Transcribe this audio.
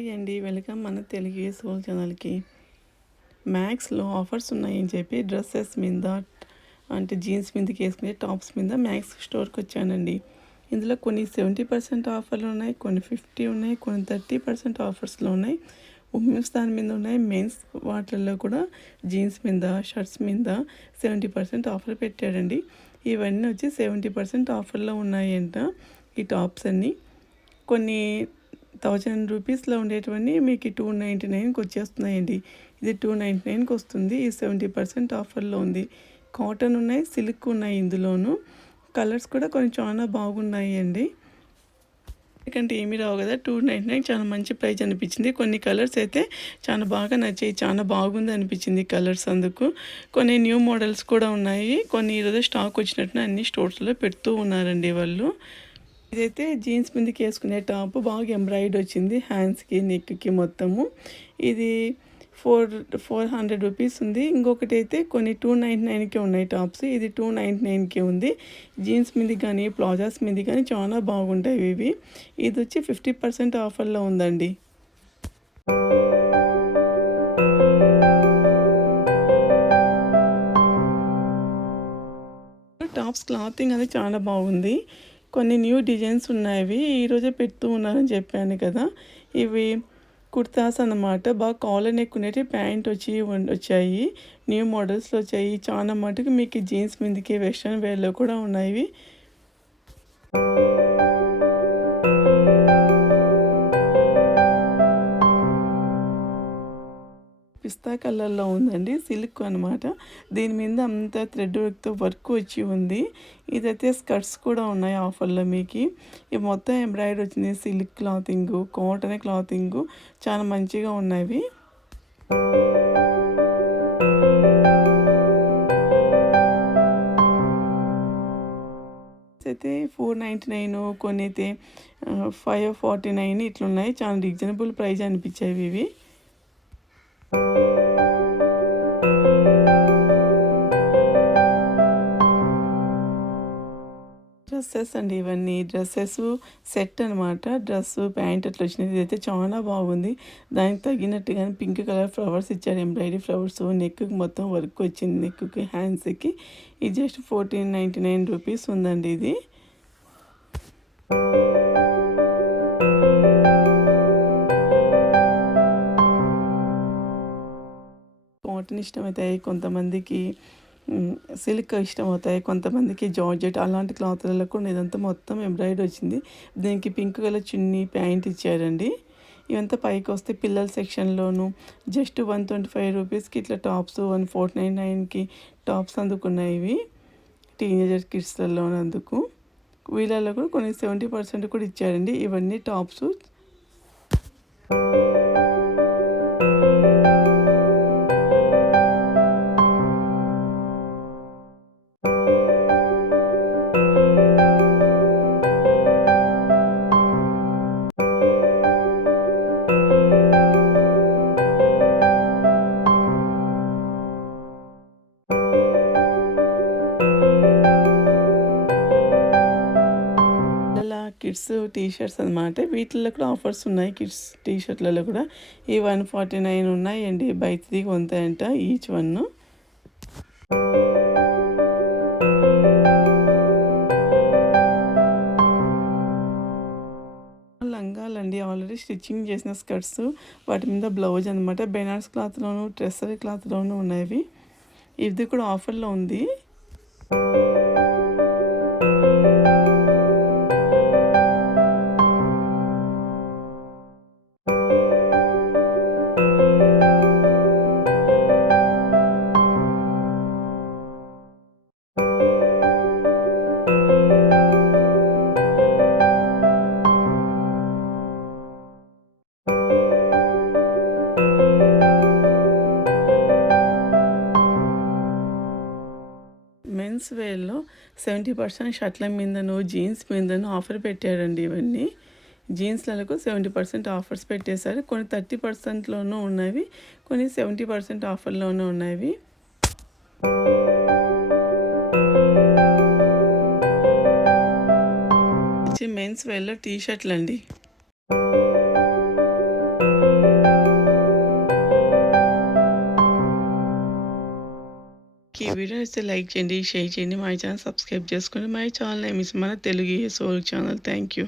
Hi అండి, welcome మన Telugu soul ఛానల్కి. మ్యాక్స్లో ఆఫర్స్ ఉన్నాయని చెప్పి డ్రెస్సెస్ మీద అంటే జీన్స్ మీదకి వేసుకునే టాప్స్ మీద మ్యాక్స్ స్టోర్కి వచ్చానండి. ఇందులో కొన్ని 70% ఆఫర్లు ఉన్నాయి, కొన్ని 50 ఉన్నాయి, కొన్ని 30% ఆఫర్స్లో ఉన్నాయి. ఉమెన్స్ దాని మీద ఉన్నాయి, మెన్స్ వాటిల్లో కూడా జీన్స్ మీద షర్ట్స్ మీద 70% ఆఫర్ పెట్టాడండి. ఇవన్నీ వచ్చి 70% ఆఫర్లో ఉన్నాయంట ఈ టాప్స్ అన్నీ. కొన్ని 1000 రూపీస్లో ఉండేటివన్నీ మీకు 299కి వచ్చేస్తున్నాయండి. ఇది 299కి వస్తుంది. ఈ 70% ఆఫర్లో ఉంది. కాటన్ ఉన్నాయి, సిల్క్ ఉన్నాయి. ఇందులోను కలర్స్ కూడా కొన్ని చాలా బాగున్నాయి అండి. ఎందుకంటే ఏమీ రావు కదా, 299 చాలా మంచి ప్రైస్ అనిపించింది. కొన్ని కలర్స్ అయితే చాలా బాగా నచ్చాయి, చాలా బాగుంది అనిపించింది కలర్స్. అందుకు కొన్ని న్యూ మోడల్స్ కూడా ఉన్నాయి. కొన్ని ఈరోజు స్టాక్ వచ్చినట్టు అన్ని స్టోర్స్లో పెడుతూ ఉన్నారండి వాళ్ళు. ఇదైతే జీన్స్ మీదకి వేసుకునే టాప్, బాగా ఎంబ్రాయిడ్ వచ్చింది హ్యాండ్స్కి నెక్కి మొత్తము. ఇది 400 రూపీస్ ఉంది. ఇంకొకటి అయితే కొన్ని 299కే ఉన్నాయి టాప్స్. ఇది 299కే ఉంది. జీన్స్ మీద కానీ ప్లాజాస్ మీద కానీ చాలా బాగుంటాయి ఇవి. ఇది వచ్చి 50% ఆఫర్లో ఉందండి. టాప్స్ క్లాతింగ్ అది చాలా బాగుంది. కొన్ని న్యూ డిజైన్స్ ఉన్నాయి. ఈరోజే పెడుతూ ఉన్నారని చెప్పాను కదా. ఇవి కుర్తాస్ అన్నమాట. బాగా కాలర్ నెక్ ఉండేవి ప్యాంట్ వచ్చాయి. న్యూ మోడల్స్లో వచ్చాయి. చాలా మటుకు మీకు జీన్స్ మీదకి వెస్ట్రన్ వేర్లో కూడా ఉన్నాయి. పిస్తా కలర్లో ఉందండి, సిల్క్ అనమాట. దీని మీద అంతా థ్రెడ్ వర్క్తో వర్క్ వచ్చి ఉంది. ఇదైతే స్కర్ట్స్ కూడా ఉన్నాయి ఆఫర్లో మీకు. ఇవి మొత్తం ఎంబ్రాయిడరీ వచ్చింది. సిల్క్ క్లాతింగ్, కాటన్ క్లాతింగ్ చాలా మంచిగా ఉన్నాయి. అయితే 499, కొన్ని అయితే 549 ఇట్లున్నాయి. చాలా రీజనబుల్ ప్రైస్ అనిపించేవి ఇవి. డ్రెస్సెస్ అండి, ఇవన్నీ డ్రెస్సెస్ సెట్ అనమాట. డ్రెస్సు ప్యాంట్ అట్లా వచ్చినది. ఇదైతే చాలా బాగుంది. దానికి తగినట్టుగానే పింక్ కలర్ ఫ్లవర్స్ ఇచ్చారు, ఎంబ్రాయిడరీ ఫ్లవర్స్. నెక్కి మొత్తం వర్క్ వచ్చింది, నెక్కి హ్యాండ్స్కి. ఇది జస్ట్ 1499 రూపీస్ ఉందండి ఇది. కాటన్ ఇష్టమవుతాయి కొంతమందికి, సిల్క్ ఇష్టం అవుతాయి కొంతమందికి, జార్జెట్ అలాంటి క్లాత్లలో కూడా ఇదంతా మొత్తం ఎంబ్రాయిడరీ వచ్చింది. దీనికి పింక్ కలర్ చున్నీ ప్యాంట్ ఇచ్చారండి. ఇవంతా పైకి వస్తే పిల్లల సెక్షన్లోను జస్ట్ 125 రూపీస్కి ఇట్లా టాప్స్, 1499కి టాప్స్ అందుకున్నాయి ఇవి. టీనేజర్ కిడ్స్లలో అందుకు వీళ్ళల్లో కూడా కొన్ని 70% కూడా ఇచ్చారండి. ఇవన్నీ టాప్స్. కిడ్స్ టీషర్ట్స్ అనమాట. వీటిల్లో కూడా ఆఫర్స్ ఉన్నాయి. కిడ్స్ టీషర్ట్లలో కూడా ఈ 149 ఉన్నాయండి. బై 3 కొంతాయంట ఈచ్ వన్. లంగాలండి, ఆల్రెడీ స్టిచ్చింగ్ చేసిన స్కర్ట్స్, వాటి మీద బ్లౌజ్ అనమాట. బెనారస్ క్లాత్లోను ట్రెస్సరీ క్లాత్లోనూ ఉన్నాయి. ఇది కూడా ఆఫర్లో ఉంది. మెన్స్ వేర్లో 70% షర్ట్ల మీదను జీన్స్ మీదను ఆఫర్ పెట్టాడండి. ఇవన్నీ జీన్స్లకు 70% ఆఫర్స్ పెట్టేశారు. కొన్ని 30%లోనూ ఉన్నవి, కొన్ని 70% ఆఫర్లోనూ ఉన్నవి. మెన్స్ వేర్లో టీ షర్ట్లు అండి. వీడియో నచ్చితే లైక్ చేయండి, షేర్ చేయండి, మా ఛానల్ సబ్స్క్రైబ్ చేసుకోండి. మా ఛానల్ నేమ్ ఇస్ మన Telugu soul channel. Thank you.